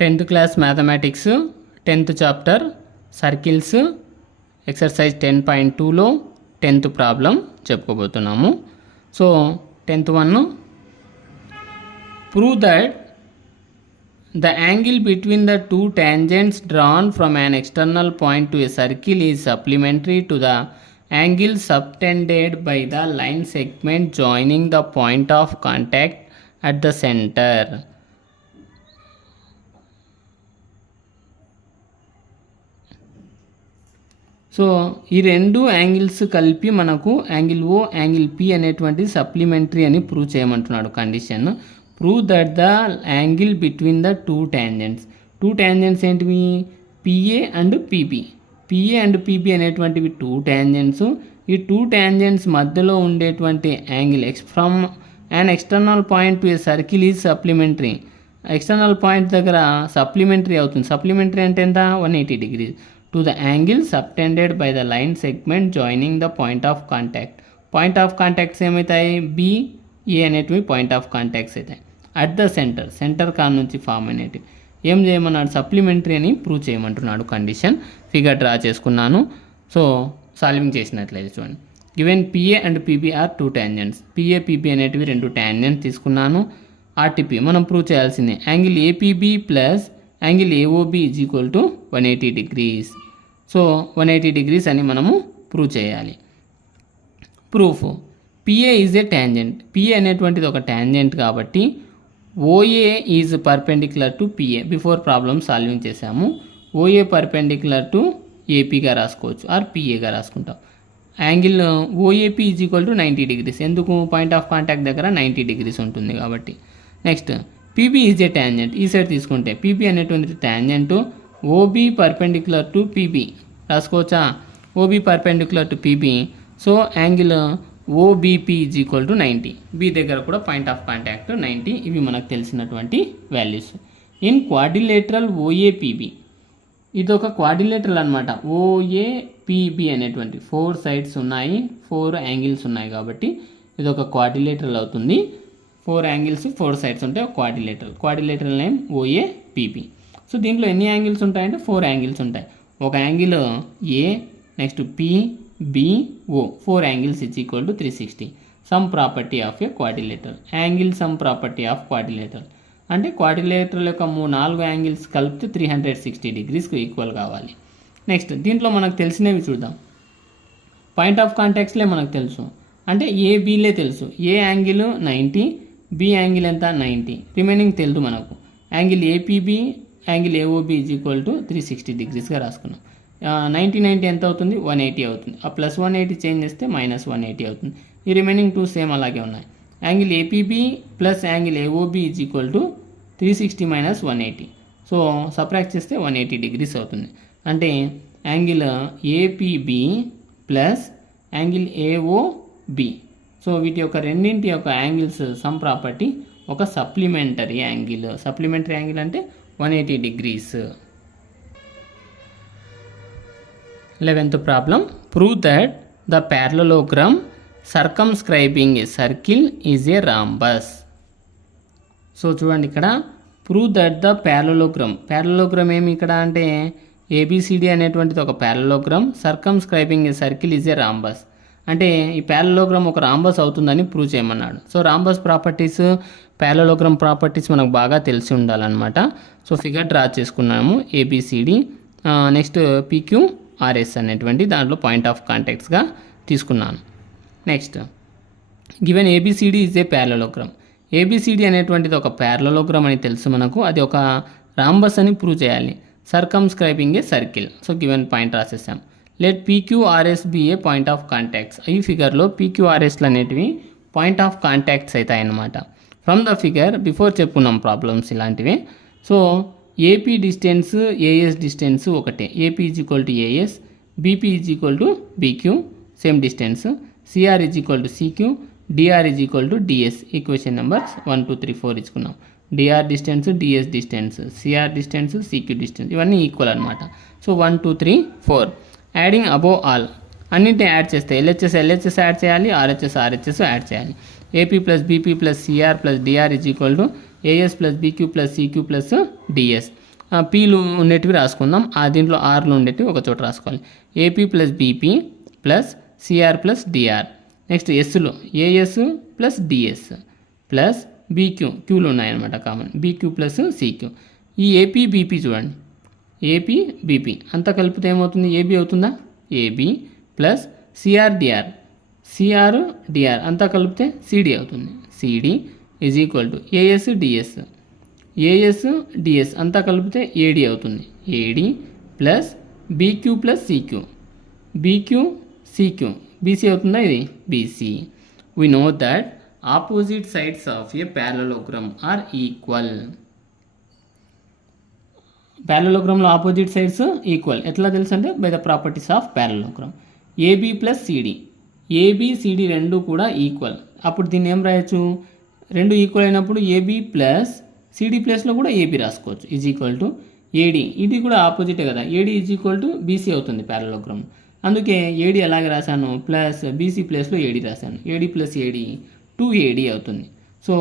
Tenth class mathematics 10th chapter circles exercise 10.2లో 10th problem చెప్పుకోబోతున్నాము. So 10th one, prove that the angle between the two tangents drawn from an external point to a circle is supplementary to the angle subtended by the line segment joining the point of contact at the center. So ఈ రెండు angles కలిపి మనకు angle O angle P అనేటువంటి supplementary అని prove చేయమంటున్నాడు condition. Prove that the angle between the two tangents ఏంటివి? PA and PB. PA and PB అనేటువంటివి two tangents. ఈ టూ ట్యాంజెంట్స్ మధ్యలో ఉండేటువంటి angle from and external point to a circle is supplementary. External point దగ్గర supplementary అవుతుంది. Supplementary అంటే ఎంత? 180 degrees to the angle subtended by the line segment joining the point of contact. Point of contacts ఏమవుతాయి? B, A అనేటివి point of contacts అవుతాయి. At the centre కాన్ నుంచి form అనేటివి ఏం చేయమన్నాడు? సప్లిమెంటరీ అని ప్రూవ్ చేయమంటున్నాడు కండిషన్. ఫిగర్ డ్రా చేసుకున్నాను. సో సాల్వింగ్ చేసినట్లయితే చూడండి. Given PA and PB are two tangents. PA PB అనేటివి రెండు ట్యాంజెంట్స్ తీసుకున్నాను. ఆర్టీపీ మనం ప్రూవ్ చేయాల్సిందే. Angle APB plus angle AOB is equal to 180 degrees. So 180 degrees అని మనము ప్రూవ్ చేయాలి. Proof, PA is a tangent. PA అనేటువంటిది ఒక ట్యాంజెంట్ కాబట్టి OA is perpendicular to PA. Before problem solving చేసాము. ఓఏ పర్పెండిక్యులర్ టు ఏపీగా రాసుకోవచ్చు ఆర్ పిఏగా రాసుకుంటాం. Angle OAP is equal to 90 degrees. ఎందుకు? పాయింట్ ఆఫ్ కాంటాక్ట్ దగ్గర 90 degrees ఉంటుంది కాబట్టి. Next PB is a tangent. ఈ సైడ్ తీసుకుంటే పీబీ అనేటువంటి tangent OB perpendicular to PB రాసుకోవచ్చా? OB perpendicular to PB. So angle OBP is equal to 90. Be దగ్గర కూడా పాయింట్ ఆఫ్ కాంటాక్ట్ 90. ఇవి మనకు తెలిసినటువంటి వాల్యూస్. ఇన్ క్వాడ్రిలేటరల్ ఓఏపీబీ, ఇది ఒక క్వాడ్రిలేటరల్ అనమాట. ఓఏపీబీ అనేటువంటి 4 sides ఉన్నాయి, 4 angles ఉన్నాయి కాబట్టి ఇది ఒక క్వాడ్రిలేటరల్ అవుతుంది. 4 angles 4 sides ఉంటాయి. Quadrilateral name OAPB. సో దీంట్లో ఎన్ని యాంగిల్స్ ఉంటాయంటే 4 angles ఉంటాయి. ఒక angle A, next P, B, O, 4 angles is equal to 360. Sum property of a quadrilateral. Angle sum property of quadrilateral అంటే క్వాడ్రిలేటరల్ యొక్క 4 angles కలిపితే 360 degrees ఈక్వల్ కావాలి. నెక్స్ట్ దీంట్లో మనకు తెలిసినవి చూద్దాం. పాయింట్ ఆఫ్ కాంటాక్ట్స్లే మనకు తెలుసు, అంటే ఏబీలే తెలుసు. ఏ యాంగిల్ 90, బి యాంగిల్ ఎంత? 90. రిమైనింగ్ తెలుసు మనకు. Angle APB angle AOB is equal to 360 degreesగా రాసుకున్నాం. 90 ఎంత అవుతుంది? 180 అవుతుంది. ఆ ప్లస్ 180 చేంజ్ చేస్తే మైనస్ 180 అవుతుంది. ఈ రిమైనింగ్ 2 సేమ్ అలాగే ఉన్నాయి. Angle APB plus angle AOB is equal to 360 minus 180. So subtract చేస్తే 180 degrees అవుతుంది. అంటే angle APB plus angle AOB, so వీటి యొక్క రెండింటి యొక్క యాంగిల్స్ సమ్ ప్రాపర్టీ ఒక సప్లిమెంటరీ యాంగిల్. సప్లిమెంటరీ యాంగిల్ అంటే 180 degrees. 11th problem, prove that the parallelogram circumscribing a circle is a rhombus. So చూడండి ఇక్కడ ప్రూవ్ దట్ ద ప్యారలలోగ్రామ్ ఏమి ఇక్కడ అంటే ఏబిసిడి అనేటువంటిది ఒక parallelogram. Circumscribing a circle is a rhombus అంటే ఈ ప్యారలలోగ్రామ్ ఒక రాంబస్ అవుతుందని ప్రూవ్ చేయమన్నాడు. So rhombus properties, parallelogram properties మనకు బాగా తెలిసి ఉండాలన్నమాట. సో ఫిగర్ డ్రా చేసుకున్నాము. ఏబిసిడి, నెక్స్ట్ పిక్యూఆర్ఎస్ అనేటువంటి దాంట్లో పాయింట్ ఆఫ్ కాంటాక్ట్స్గా తీసుకున్నాను. Next given ABCD is a parallelogram. ABCD అనేటువంటిది ఒక ప్యారలలోగ్రామ్ అని తెలుసు మనకు. అది ఒక రాంబస్ అని ప్రూవ్ చేయాలి. Circumscribing a circle. So given point రాసేసాం. Let PQRS be a point of contacts. ఈ ఫిగర్లో పీక్యూఆర్ఎస్లు అనేటివి పాయింట్ ఆఫ్ కాంటాక్ట్స్ అవుతాయి అన్నమాట. ఫ్రమ్ ద ఫిగర్ బిఫోర్ చెప్పుకున్నాం ప్రాబ్లమ్స్ ఇలాంటివి. So AP distance, AS distance ఒకటే. AP is equal to AS, BP is equal to BQ same distance, CR is equal to CQ, DR is equal to DS. Equation numbers 1 2 3 4 ఇచ్చుకున్నాం. DR distance, DS distance, CR distance, CQ distance ఇవన్నీ equal అనమాట. So 1 2 3 4 adding above all అన్నింటిని add చేస్తే LHS add చేయాలి, RHS add చేయాలి. AP plus BP plus CR plus DR is equal to AS plus BQ plus CQ plus DS. పీలు ఉండేటివి రాసుకుందాం, దీంట్లో ఆర్లు ఉండేటివి ఒక చోట రాసుకోవాలి. AP plus BP plus CR plus DR. Next ఎస్లో AS plus DS plus BQ, క్యూలు ఉన్నాయన్నమాట కామన్, బీక్యూ ప్లస్ సిక్యూ. ఈ ఏపీ బీపీ చూడండి, ఏపీ బీపీ అంతా కలిపితే ఏమవుతుంది, ఏబీ అవుతుందా, ఏబీ ప్లస్ సిఆర్ డిఆర్ అంతా కలిపితే సిడి అవుతుంది, CD is equal to AS DS అంతా కలిపితే ఏడి అవుతుంది, AD plus BQ plus CQ, BQ CQ, BC అవుతుందా, ఇది BC. We know that opposite sides of a parallelogram are equal. ప్యారలోగ్రామ్లో opposite sides equal ఎట్లా తెలుసు అంటే by the properties of parallelogram. AB plus CD, ABCD రెండు కూడా equal. అప్పుడు దీన్ని ఏం రాయొచ్చు, రెండు ఈక్వల్ అయినప్పుడు ఏబీ ప్లస్ సిడి ప్లస్లో కూడా ఏబీ రాసుకోవచ్చు, ఈజ్ ఈక్వల్ టు ఏడి. ఇది కూడా ఆపోజిటే కదా, AD is equal to BC అవుతుంది ప్యారలోగ్రామ్. అందుకే ఏడి అలాగే రాశాను, ప్లస్ బీసీ ప్లస్లో ఏడి రాశాను, ఏడి ప్లస్ ఏడి 2AD అవుతుంది. సో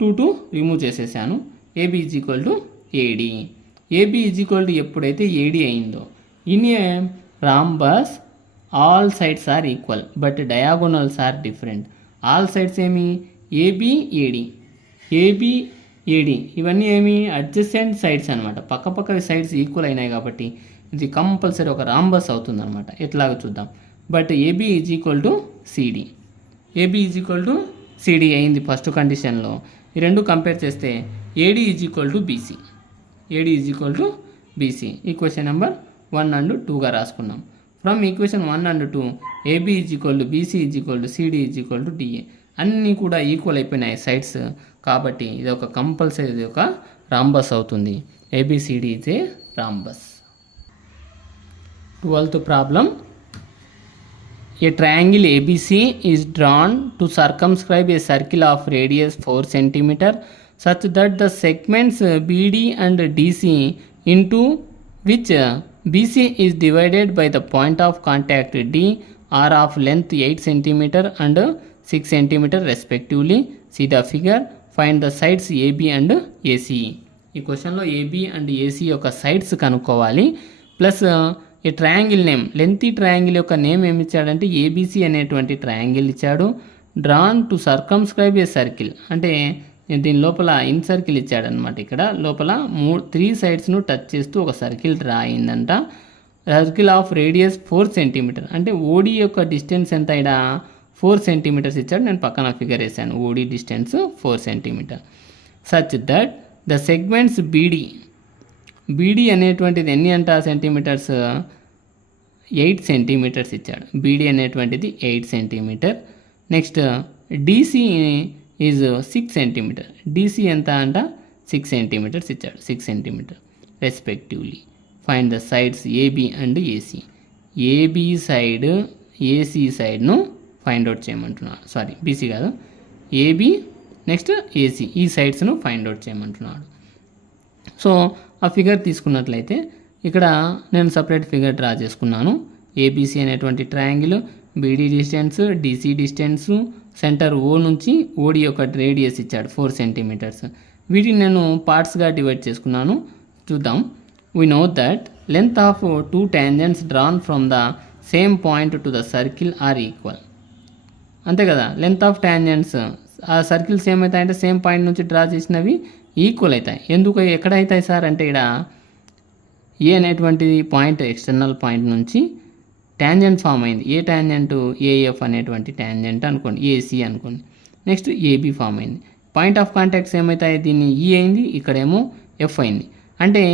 2 రిమూవ్ చేసేసాను, AB is equal to AD. AB is equal to ఎప్పుడైతే ఏడి అయిందో, in a rhombus all sides are equal but diagonals are different. All sides ఏమి, AB AD ఇవన్నీ ఏమి adjacent sides అనమాట, పక్క sides equal అయినాయి కాబట్టి ఇది కంపల్సరీ ఒక రాంబస్ అవుతుంది అనమాట. ఎట్లాగో చూద్దాం. But AB is equal to CD, AB is equal to CD అయింది ఫస్ట్ కండిషన్లో. ఈ రెండు కంపేర్ చేస్తే AD is equal to BC, AD is equal to BC. Equation number 1 and 2గా రాసుకున్నాం. From equation 1 and 2 AB is equal to BC is equal to CD is equal to DA. అన్నీ కూడా equal అయిపోయినాయి sides కాబట్టి ఇది ఒక compulsory ఇది ఒక రాంబస్ అవుతుంది. A B C D is a rhombus. 12th problem. A triangle ABC is drawn to circumscribe a circle of radius 4 cm such that the segments BD and DC into which BC is divided by the point of contact D are of length 8 cm and 6 cm respectively. See the figure. Find the sides AB and AC. ఈ క్వశ్చన్లో AB and AC యొక్క sides కనుక్కోవాలి. Plus ఈ triangle name, lengthy triangle యొక్క name ఏమి ఇచ్చాడంటే ABC అనేటువంటి triangle ఇచ్చాడు. డ్రాన్ టు సర్కమ్స్క్రైబ్ ఏ సర్కిల్ అంటే దీని లోపల ఇన్ సర్కిల్ ఇచ్చాడనమాట. ఇక్కడ లోపల 3 సైడ్స్ను టచ్ చేస్తూ ఒక సర్కిల్ డ్రా అయిందంట. సర్కిల్ ఆఫ్ రేడియస్ 4 cm అంటే ఓడి యొక్క డిస్టెన్స్ ఎంత, ఇక్కడ 4 cm ఇచ్చాడు. నేను పక్కన ఫిగర్ వేసాను, OD distance 4 cm. Such that the segments BD అనేటువంటిది ఎన్ని అంట సెంటీమీటర్స్, 8 cm ఇచ్చాడు. బీడీ అనేటువంటిది 8 cm. Next DC is 6 cm. DC ఎంత అంట 6 cm ఇచ్చాడు, 6 cm respectively. Find the sides AB and AC. AB side AC సైడ్ను ఫైండ్ అవుట్ చేయమంటున్నాడు. సారీ బీసీ కాదు, ఏబీ నెక్స్ట్ ఏసీ ఈ సైడ్స్ను ఫైండ్ అవుట్ చేయమంటున్నాడు. సో ఆ ఫిగర్ తీసుకున్నట్లయితే ఇక్కడ నేను సపరేట్ ఫిగర్ డ్రా చేసుకున్నాను. ఏబీసీ అనేటువంటి triangle, BD distance, DC distance, center O నుంచి ఓడి యొక్క రేడియస్ ఇచ్చాడు 4 cm. వీటిని నేను పార్ట్స్గా డివైడ్ చేసుకున్నాను. చూద్దాం. We know that length of 2 tangents drawn from the same point to the circle are equal. అంతే కదా, లెంత్ ఆఫ్ ట్యాంజెంట్స్ ఆ సర్కిల్స్ ఏమవుతాయంటే సేమ్ పాయింట్ నుంచి డ్రా చేసినవి ఈక్వల్ అవుతాయి. ఎందుకు ఎక్కడ అవుతాయి సార్ అంటే ఇక్కడ ఏ అనేటువంటి పాయింట్ ఎక్స్టర్నల్ పాయింట్ నుంచి ట్యాంజెంట్ ఫామ్ అయింది. ఏ ట్యాంజెంట్, ఏఎఫ్ అనేటువంటి ట్యాంజెంట్ అనుకోండి, ఏసీ అనుకోండి. నెక్స్ట్ ఏబీ ఫామ్ అయింది. పాయింట్ ఆఫ్ కాంటాక్ట్స్ ఏమవుతాయి, దీన్ని ఈ అయింది, ఇక్కడేమో ఎఫ్ అయింది. అంటే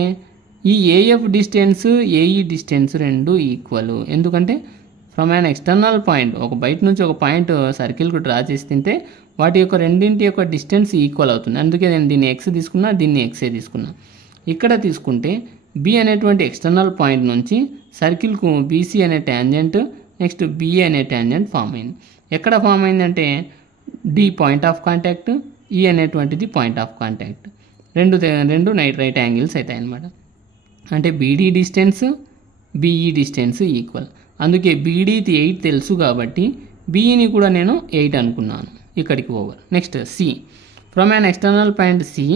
ఈ ఏఎఫ్ డిస్టెన్స్ ఏఈ డిస్టెన్స్ రెండు ఈక్వల్. ఎందుకంటే ఫ్రమ్ యాన్ ఎక్స్టర్నల్ పాయింట్, ఒక బయట నుంచి ఒక పాయింట్ సర్కిల్కు డ్రా చేసి తింటే వాటి యొక్క రెండింటి యొక్క డిస్టెన్స్ ఈక్వల్ అవుతుంది. అందుకే నేను దీన్ని ఎక్స్ తీసుకున్నా, దీన్ని ఎక్సే తీసుకున్నా. ఇక్కడ తీసుకుంటే బి అనేటువంటి ఎక్స్టర్నల్ పాయింట్ నుంచి సర్కిల్కు బీసీ అనే ట్యాంజెంట్, నెక్స్ట్ బిఏ అనే ట్యాంజెంట్ ఫామ్ అయింది. ఎక్కడ ఫామ్ అయిందంటే డి పాయింట్ ఆఫ్ కాంటాక్ట్, ఈ అనేటువంటిది పాయింట్ ఆఫ్ కాంటాక్ట్. రెండు రైట్ యాంగిల్స్ అవుతాయి అన్నమాట. అంటే BD distance, BE distance equal. అందుకే బీడీది 8 తెలుసు కాబట్టి బీఈని కూడా నేను 8 అనుకున్నాను. ఇక్కడికి over. Next C. From an external point C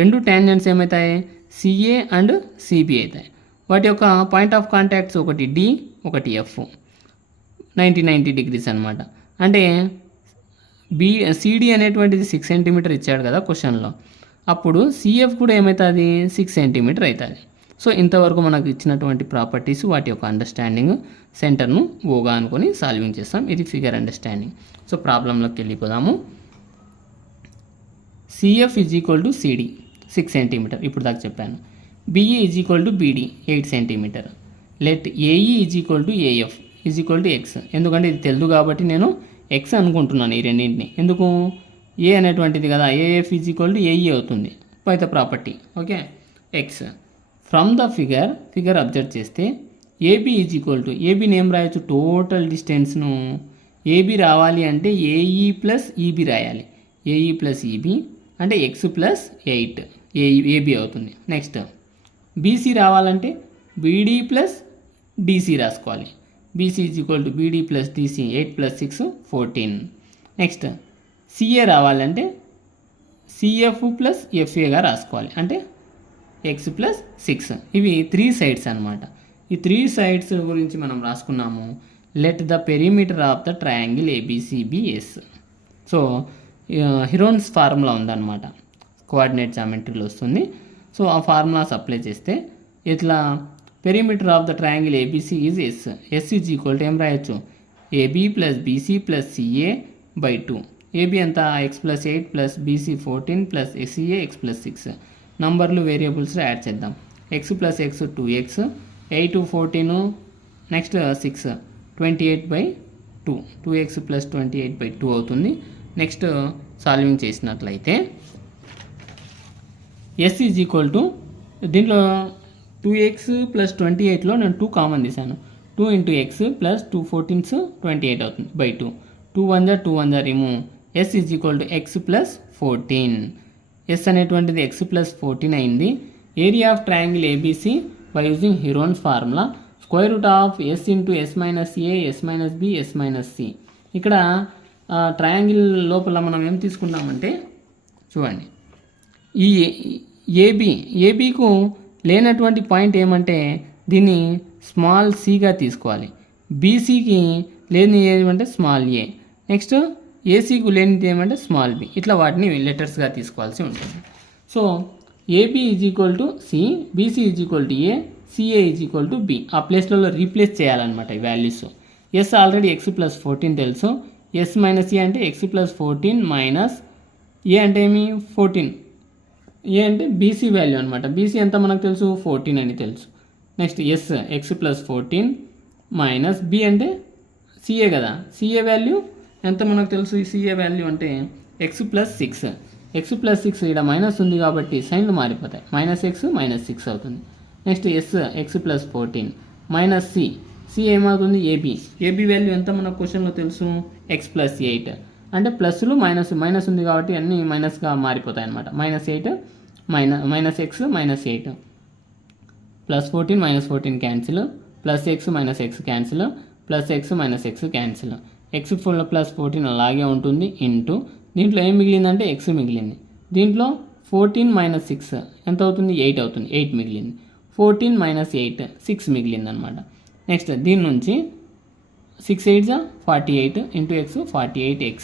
రెండు ట్యాంజెంట్స్ ఏమవుతాయి? సిఏ అండ్ సిబి అవుతాయి. వాటి యొక్క పాయింట్ ఆఫ్ కాంటాక్ట్స్ ఒకటి డి, ఒకటి ఎఫ్. 90 డిగ్రీస్ అనమాట. అంటే సిడి అనేటువంటిది 6 సెంటీమీటర్ ఇచ్చాడు కదా క్వశ్చన్లో. అప్పుడు సిఎఫ్ కూడా ఏమవుతుంది? 6 సెంటీమీటర్ అవుతుంది. సో ఇంతవరకు మనకు ఇచ్చినటువంటి ప్రాపర్టీస్, వాటి యొక్క అండర్స్టాండింగ్, సెంటర్ను ఓగా అనుకొని సాల్వింగ్ చేస్తాం. ఇది ఫిగర్ అండర్స్టాండింగ్. సో ప్రాబ్లంలోకి వెళ్ళిపోదాము. CF is equal to CD 6 centimetre, ఇప్పుడు దాకా చెప్పాను. BE is equal to BD 8 centimetre. Let AE is equal to AF is equal to x. ఎందుకంటే ఇది తెలుదు కాబట్టి నేను ఎక్స్ అనుకుంటున్నాను ఈ రెండింటిని. ఎందుకు? ఏ అనేటువంటిది కదా, AF is equal to AE అవుతుంది, పైత property. Okay, X. From the figure observe చేస్తే ఏబీ ఈజ్ ఈక్వల్ టు, ఏబీని ఏం రాయొచ్చు? టోటల్ డిస్టెన్స్ను. ఏబీ రావాలి అంటే ఏఈ ప్లస్ ఈబీ రాయాలి. ఏఈ ప్లస్ ఈబీ అంటే ఎక్స్ ప్లస్ 8 ఏబీ అవుతుంది. నెక్స్ట్ బీసీ రావాలంటే బీడీ ప్లస్ డీసీ రాసుకోవాలి. BC is equal to BD plus DC 8 plus 6 14. Next CA రావాలంటే సిఎఫ్ ప్లస్ ఎఫ్ఏగా రాసుకోవాలి, అంటే ఎక్స్ ప్లస్ 6. ఇవి 3 సైడ్స్ అనమాట. ఈ 3 సైడ్స్ గురించి మనం రాసుకున్నాము. Let the perimeter of the triangle ABC be S. So Heron's formula ఉందన్నమాట, కోఆర్డినేట్ జామెట్రీలో వస్తుంది. సో ఆ ఫార్ములాస్ అప్లై చేస్తే ఇట్లా perimeter of the triangle ABC is S. S is equal to ఏం రాయొచ్చు? AB plus BC plus CA by 2. AB అంతా X plus 8 plus BC 14 plus CA X plus 6. నంబర్లు వేరియబుల్స్లో యాడ్ చేద్దాం. X plus X 2x, 8 14, next 6 28 by 2. 2x plus 28 by 2 అవుతుంది. Next solving చేసినట్లయితే yes is equal to, దీంట్లో 2x plus 28లో నేను 2 common తీసాను. 2 into X plus 2 14s 28 అవుతుంది by 2. 2 1 2 1 remove. S is equal to X plus 14. S అనేటువంటిది X plus 14 అయింది. Area of triangle ABC by using Heron's formula square root of S into S minus A, S minus B, S minus C. ఇక్కడ triangle లోపల మనం ఏం తీసుకున్నామంటే చూడండి, ఈ ఏబీకు లేనటువంటి పాయింట్ ఏమంటే దీన్ని స్మాల్ సిగా తీసుకోవాలి. బీసీకి లేని ఏమంటే స్మాల్ ఏ. నెక్స్ట్ ఏసీకు లేనిది ఏమంటే స్మాల్ బి. ఇట్లా వాటిని లెటర్స్గా తీసుకోవాల్సి ఉంటుంది. So AB is equal to C, BC is equal to A, CA is equal to B. ఆ ప్లేస్లలో రీప్లేస్ చేయాలన్నమాట ఈ values. S already x plus 14 తెలుసు. ఎస్ మైనస్ ఏ అంటే ఎక్స్ ప్లస్ 14 మైనస్ ఏ అంటే ఏమి 14. ఏ అంటే బీసీ వాల్యూ అనమాట. బీసీ ఎంత మనకు తెలుసు? 14 అని తెలుసు. Next S x plus 14 minus B అంటే సిఏ కదా, సిఏ వాల్యూ ఎంత మనకు తెలుసు? ఈ సిఏ వాల్యూ అంటే ఎక్స్ ప్లస్ 6. ఎక్స్ ప్లస్ 6 ఇక్కడ మైనస్ ఉంది కాబట్టి సైన్లు మారిపోతాయి. మైనస్ ఎక్స్ మైనస్ 6 అవుతుంది. Next S x plus 14 minus C ఏమవుతుంది? ఏబీ వాల్యూ ఎంత మన క్వశ్చన్లో తెలుసు? X plus 8. అంటే ప్లస్లు మైనస్ ఉంది కాబట్టి అన్నీ మైనస్గా మారిపోతాయి అనమాట. Minus 8 minus X minus 8 plus 14 minus 14 cancel, plus X minus X cancel, plus X minus X cancel. X plus 14 అలాగే ఉంటుంది ఇంటూ దీంట్లో ఏం మిగిలిందంటే ఎక్స్ మిగిలింది. దీంట్లో 14 మైనస్ 6 ఎంత అవుతుంది? 8 అవుతుంది. 8 మిగిలింది. 14 మైనస్ 8 6 మిగిలింది అనమాట. నెక్స్ట్ దీని నుంచి 6 8 48 into X 48x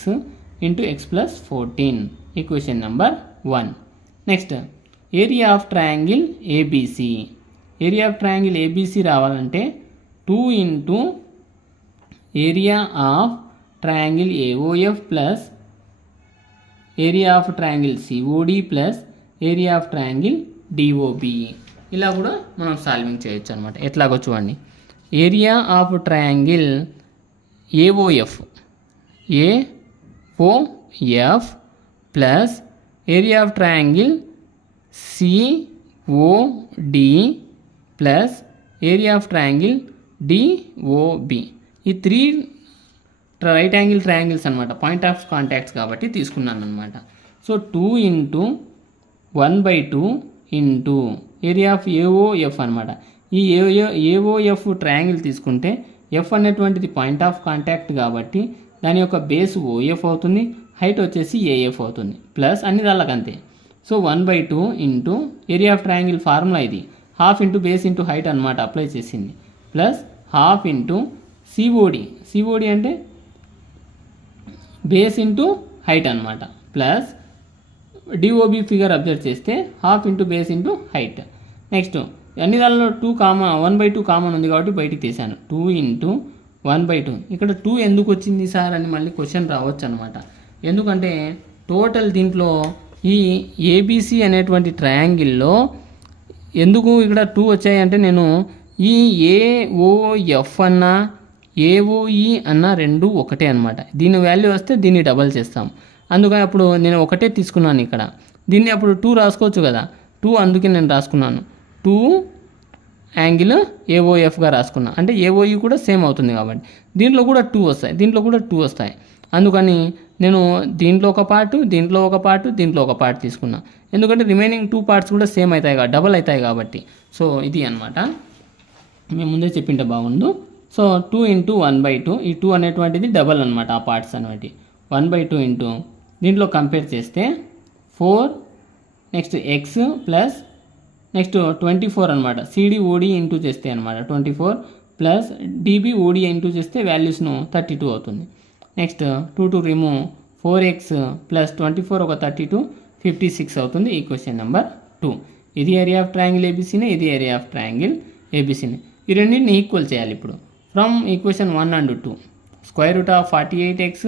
into X plus 14. Equation number 1. Next area of triangle ABC. Area of triangle ABC రావాలంటే 2 into area of triangle AOF plus area of triangle COD plus area of triangle DOB. ఇలా కూడా మనం solving చేయొచ్చు అనమాట. ఎట్లాగో చూడండి, area of triangle AOF plus area of triangle COD plus area of triangle DOB. ఈ 3 right angle triangles అనమాట, point of contacts కాబట్టి తీసుకున్నాను అనమాట. So 2 into 1/2 into area of AOF అనమాట. ఈ ఏఓఎఫ్ ట్రయాంగిల్ తీసుకుంటే ఎఫ్ అనేటువంటిది పాయింట్ ఆఫ్ కాంటాక్ట్ కాబట్టి దాని యొక్క బేస్ ఓఎఫ్ అవుతుంది, హైట్ వచ్చేసి ఏఎఫ్ అవుతుంది, ప్లస్ అన్ని దాళ్ళకి అంతే. So 1/2 into area of triangle formula ఇది, half into base into height అనమాట అప్లై చేసింది, ప్లస్ హాఫ్ ఇంటూ సిఓడి అంటే బేస్ ఇంటూ హైట్ అనమాట, ప్లస్ డిఓబి ఫిగర్ అబ్జర్వ్ చేస్తే half into base into height. Next అన్ని దానిలో 1/2 కామన్ ఉంది కాబట్టి బయటికి తీసాను, 2 ఇంటూ 1/2. ఇక్కడ 2 ఎందుకు వచ్చింది సార్ అని మళ్ళీ క్వశ్చన్ రావచ్చు అనమాట. ఎందుకంటే టోటల్ దీంట్లో ఈ ఏబిసి అనేటువంటి ట్రయాంగిల్లో ఎందుకు ఇక్కడ 2 వచ్చాయంటే నేను ఈ ఏఓఎఫ్ అన్న ఏఓఈ అన్న రెండు ఒకటే అనమాట. దీని వాల్యూ వస్తే దీన్ని డబల్ చేస్తాం, అందుకని అప్పుడు నేను ఒకటే తీసుకున్నాను ఇక్కడ. దీన్ని అప్పుడు 2 రాసుకోవచ్చు కదా, 2 అందుకే నేను రాసుకున్నాను, 2 యాంగిల్ ఏఓఎఫ్గా రాసుకున్నా. అంటే ఏఓఈ కూడా సేమ్ అవుతుంది కాబట్టి దీంట్లో కూడా 2 వస్తాయి, దీంట్లో కూడా 2 వస్తాయి. అందుకని నేను దీంట్లో ఒక పార్ట్, దీంట్లో ఒక పార్ట్, దీంట్లో ఒక పార్ట్ తీసుకున్నా. ఎందుకంటే రిమైనింగ్ 2 పార్ట్స్ కూడా సేమ్ అవుతాయి కాబట్టి, డబల్ అవుతాయి కాబట్టి. సో ఇది అనమాట, మేము ముందే చెప్పింటే బాగుండు. సో 2 ఇంటూ 1/2, ఈ 2 అనేటువంటిది డబల్ అనమాట ఆ పార్ట్స్ అనేవి. 1/2 ఇంటూ దీంట్లో కంపేర్ చేస్తే 4, నెక్స్ట్ ఎక్స్ ప్లస్ నెక్స్ట్ 24 అనమాట. సిడి ఓడి ఇంటూ చేస్తే అనమాట 24 ప్లస్ డిబి ఓడి ఇంటూ చేస్తే వాల్యూస్ను 32 అవుతుంది. నెక్స్ట్ 2 రిమూవ్ 4x ప్లస్ 24 ఒక 32 56 అవుతుంది. Equation number 2. ఇది ఏరియా ఆఫ్ ట్రయాంగిల్ ఏబిసిని, ఇది ఏరియా ఆఫ్ ట్రయాంగిల్ ఏబిసిని. ఈ రెండింటిని ఈక్వల్ చేయాలి ఇప్పుడు. From equation 1 and 2 square root of 48x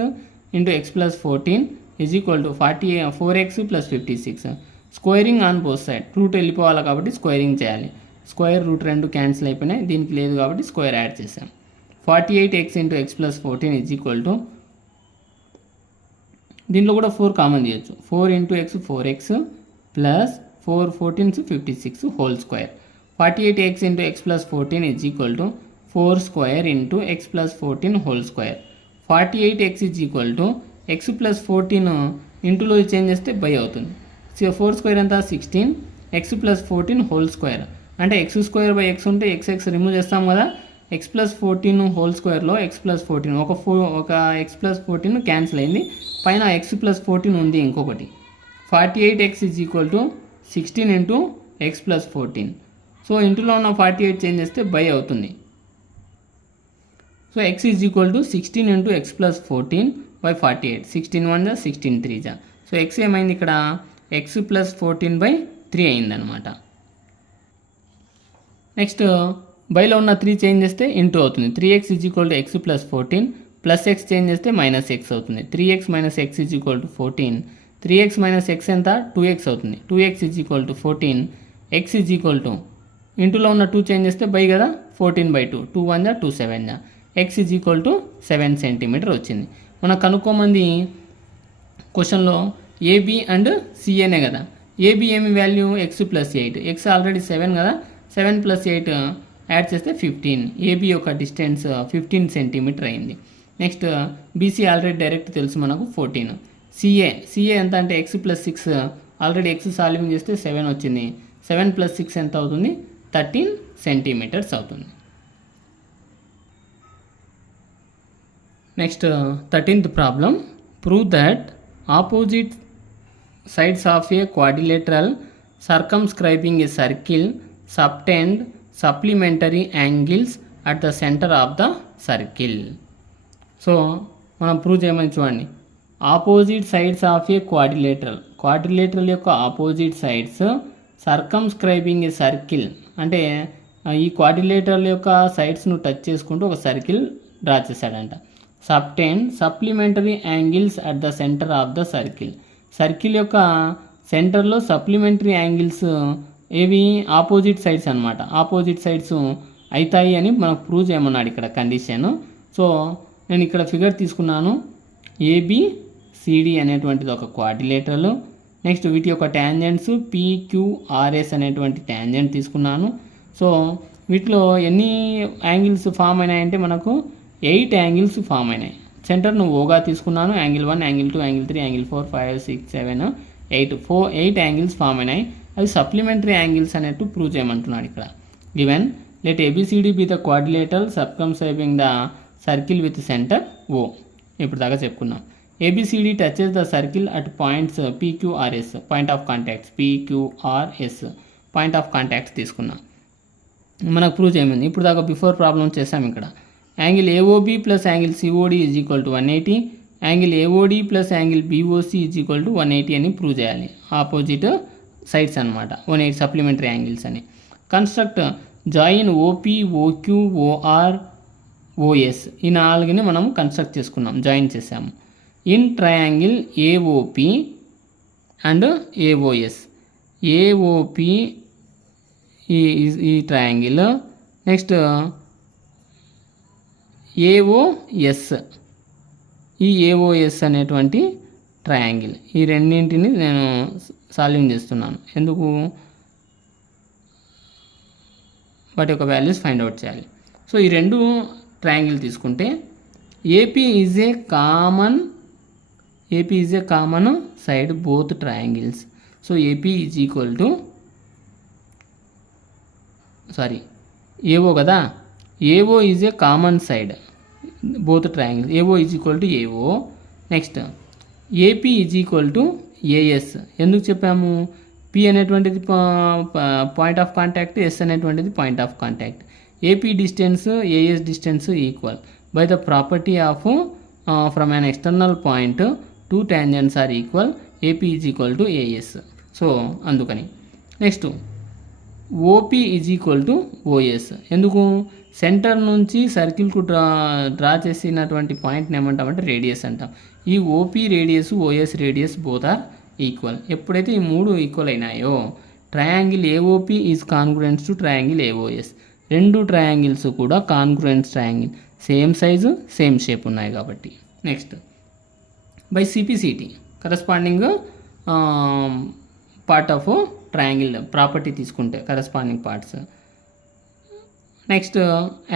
into x plus 14 is equal to 4x plus 56. Squaring on both side, root వెళ్ళిపోవాలి కాబట్టి స్క్వేరింగ్ చేయాలి. స్క్వేర్ రూట్ 2 క్యాన్సిల్ అయిపోయినాయి, దీనికి లేదు కాబట్టి స్క్వేర్ యాడ్ చేసాం. 48x into x plus 14 is equal to, దీంట్లో కూడా 4 కామన్ చేయొచ్చు, 4 into X 4x plus 4 14 56 whole square. 48x into x plus 14 is equal to 4 square into x plus 14 whole square. 48x is equal to x plus 14 ఇంటూలో change చేస్తే by అవుతుంది. 4 square ఎంత 16, x plus 14 whole square అంటే x square by x ఉంటే x remove చేస్తాం కదా. x plus 14 whole స్క్వేర్లో x plus 14 ఒక x ప్లస్ 14 క్యాన్సిల్ అయింది, పైన x ప్లస్ 14 ఉంది ఇంకొకటి. 48x is equal to 16 into x plus 14. So ఇంటూలో ఉన్న 48 చేంజ్ చేస్తే బై అవుతుంది. So x is equal to 16 into x plus 14 by 48. 16 1 16 3 జా. సో x ఏమైంది ఇక్కడ x ప్లస్ 14 బై 3 అయిందనమాట. నెక్స్ట్ బైలో ఉన్న 3 చేంజ్ చేస్తే ఇంటూ అవుతుంది. 3x is equal to x plus 14 plus x change చేస్తే మైనస్ x అవుతుంది. 3x minus x is equal to 14. 3x minus x ఎంత 2x అవుతుంది. 2x is equal to 14. x is equal to ఇంటూలో ఉన్న 2 change చేస్తే by కదా 14/2. 2 1 2 7 x is equal to 7 centimetre వచ్చింది. మనం కనుక్కోమంది క్వశ్చన్లో ఏబి అండ్ సిఏనే కదా. ఏబి ఏమి value x plus 8, x already 7 కదా, 7 ప్లస్ 8 యాడ్ చేస్తే 15. ఏబి యొక్క డిస్టెన్స్ 15 సెంటీమీటర్ అయింది. నెక్స్ట్ బీసీ ఆల్రెడీ డైరెక్ట్ తెలుసు మనకు 14. సిఏ ఎంత అంటే x plus 6, already x solving చేస్తే 7 వచ్చింది. 7 ప్లస్ 6 ఎంత అవుతుంది 13 సెంటీమీటర్స్ అవుతుంది. Next 13th problem. Prove that opposite sides of a quadrilateral circumscribing a circle subtend supplementary angles at the center of the circle. So మనం prove చేయమని చూడండి. Opposite sides of a quadrilateral యొక్క opposite sides సర్కమ్స్క్రైబింగ్ a circle అంటే ఈ quadrilateral యొక్క సైడ్స్ను touch చేసుకుంటూ ఒక circle draw చేశాడంట. Subtend supplementary angles at the centre of the circle. Circle యొక్క సెంటర్లో సప్లిమెంటరీ యాంగిల్స్ ఏవి ఆపోజిట్ సైడ్స్ అనమాట. ఆపోజిట్ సైడ్స్ అవుతాయి అని మనకు ప్రూవ్ చేయమన్నాడు ఇక్కడ కండిషన్. సో నేను ఇక్కడ ఫిగర్ తీసుకున్నాను. ఏబిసిడి అనేటువంటిది ఒక క్వాడ్రిలేటరల్. నెక్స్ట్ వీటి యొక్క ట్యాంజెంట్స్ PQRS అనేటువంటి ట్యాంజెంట్ తీసుకున్నాను. సో వీటిలో ఎన్ని యాంగిల్స్ ఫామ్ అయినాయంటే మనకు 8 యాంగిల్స్ ఫామ్ అయినాయి. సెంటర్ను ఓగా తీసుకున్నాను. Angle 1, angle 2, angle 3, angle 4, 5, 6, 7, 8 angles form అయినాయి. అవి సప్లిమెంటరీ యాంగిల్స్ అనేట్టు ప్రూవ్ చేయమంటున్నాడు ఇక్కడ. Given let ABCD be the quadrilateral circumscribing the circle with center O. ఇప్పుడు దాకా చెప్పుకున్నాం. ABCD touches the circle at points PQRS, point of contacts, PQRS point of contacts తీసుకున్నాం. మనకు ప్రూవ్ చేయమంది. ఇప్పుడు దాకా బిఫోర్ ప్రాబ్లం చేసాం. ఇక్కడ angle AOB plus angle COD is equal to 180, angle AOD plus angle BOC is equal to 180 అని prove చేయాలి. Opposite sides అనమాట, 180 supplementary angles అని. Construct join OP, OQ, OR, OS ఈ నాలుగుని మనం కన్స్ట్రక్ట్ చేసుకున్నాం, జాయిన్ చేసాము. In triangle AOP and AOS. AOP ఈ triangle, next AOS, ఈ AOS అనేటువంటి ట్రయాంగిల్. ఈ రెండింటిని నేను సాల్వింగ్ చేస్తున్నాను. ఎందుకు? వాటి యొక్క వాల్యూస్ ఫైండ్ అవుట్ చేయాలి. సో ఈ రెండు ట్రయాంగిల్ తీసుకుంటే AP is a common side both triangles. So AP is equal to AO కదా, AO is a common side both triangles. AO is equal to AO. Next AP is equal to AS. ఎందుకు చెప్పాము? P అనేటువంటిది point of contact, S అనేటువంటిది point of contact. AP distance, AS distance equal by the property of from an external point two tangents are equal. AP is equal to AS. So అందుకని next OP is equal to OS. ఎందుకు? Center నుంచి సర్కిల్కు draw చేసినటువంటి పాయింట్ని ఏమంటామంటే radius అంటాం. ఈ OP radius, OS radius both are equal. ఎప్పుడైతే ఈ మూడు ఈక్వల్ అయినాయో triangle AOP is congruent to triangle AOS. రెండు ట్రయాంగిల్స్ కూడా congruent triangle, same size same shape ఉన్నాయి కాబట్టి. Next by CPCT corresponding part of triangle property తీసుకుంటే corresponding parts. Next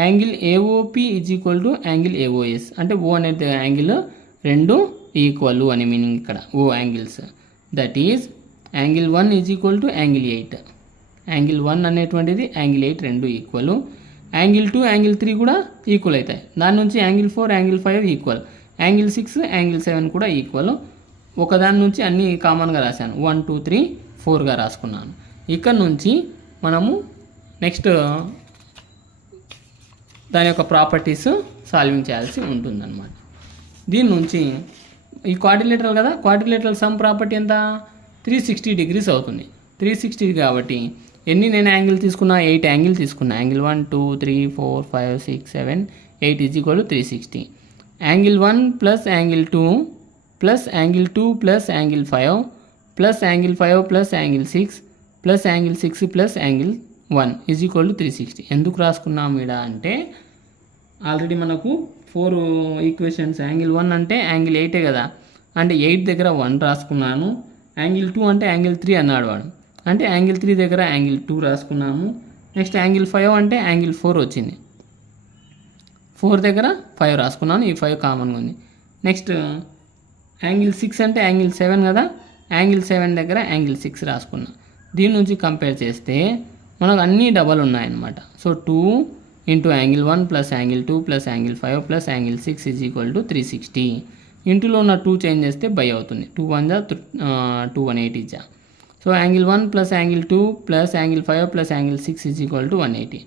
angle AOP is equal to angle AOS. అంటే O అనేది angle రెండు equal అని meaning ఇక్కడ. O angles, that is angle 1 is equal to angle 8. Angle 1 అనేటువంటిది angle 8 రెండు equal. Angle 2, angle 3 కూడా equal అవుతాయి. దాని నుంచి angle 4, angle 5 equal. Angle 6, angle 7 కూడా ఈక్వల్. ఒకదాని నుంచి అన్నీ కామన్గా రాశాను, 1, 2, 3, 4గా రాసుకున్నాను. ఇక్కడ నుంచి మనము నెక్స్ట్ దాని యొక్క ప్రాపర్టీస్ సాల్వింగ్ చేయాల్సి ఉంటుందన్నమాట. దీని నుంచి ఈ క్వాడ్రిలేటరల్ కదా, క్వాడ్రిలేటరల్ సమ్ ప్రాపర్టీ ఎంత? 360 డిగ్రీస్ అవుతుంది. 360 కాబట్టి నేను యాంగిల్ తీసుకున్నా? 8 యాంగిల్ తీసుకున్నా. Angle 1, 2, 3, 4, 5, 6, 7, 8 is equal to 360. Angle 1 plus angle 2 plus angle 2 plus angle 5 plus angle 5 plus angle 6 plus angle 6 plus angle 1 is equal to 360. ఎందుకు రాసుకున్నాం ఇక్కడ అంటే ఆల్రెడీ మనకు 4 ఈక్వేషన్స్. యాంగిల్ 1 అంటే యాంగిల్ 8 కదా, అంటే 8 దగ్గర 1 రాసుకున్నాను. యాంగిల్ 2 అంటే యాంగిల్ 3 అన్నాడు వాడు, అంటే యాంగిల్ 3 దగ్గర యాంగిల్ 2 రాసుకున్నాము. నెక్స్ట్ యాంగిల్ 5 అంటే యాంగిల్ 4 వచ్చింది, 4 దగ్గర 5 రాసుకున్నాను. ఈ 5 కామన్గా ఉంది. నెక్స్ట్ యాంగిల్ 6 అంటే యాంగిల్ 7 కదా, యాంగిల్ 7 దగ్గర యాంగిల్ 6 రాసుకున్నా. దీని నుంచి కంపేర్ చేస్తే మనకు అన్నీ డబల్ ఉన్నాయన్నమాట. So 2 into angle 1 plus angle 2 plus angle 5 plus angle 6 is equal to 360. ఇంటూలో ఉన్న 2 చేంజ్ చేస్తే బై అవుతుంది. 2 1 జా 2 180 జా. So angle 1 plus angle 2 plus angle 5 plus angle 6 is equal to 180.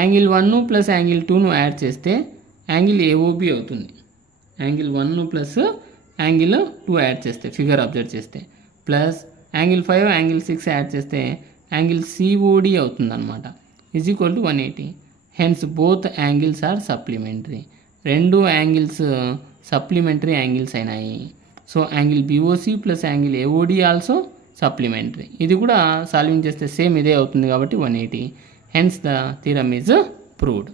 Angle 1 plus angle 2ను యాడ్ చేస్తే యాంగిల్ AOB అవుతుంది. Angle 1 plus angle 2 add చేస్తే, figure observe చేస్తే, ప్లస్ యాంగిల్ 5 యాంగిల్ 6 యాడ్ చేస్తే యాంగిల్ COD అవుతుంది అనమాట, is equal to 180. Hence both angles are supplementary. రెండు angles supplementary angles అయినాయి. So angle BOC plus angle AOD also supplementary. ఇది కూడా solving చేస్తే సేమ్ ఇదే అవుతుంది కాబట్టి 180. Hence the theorem is proved.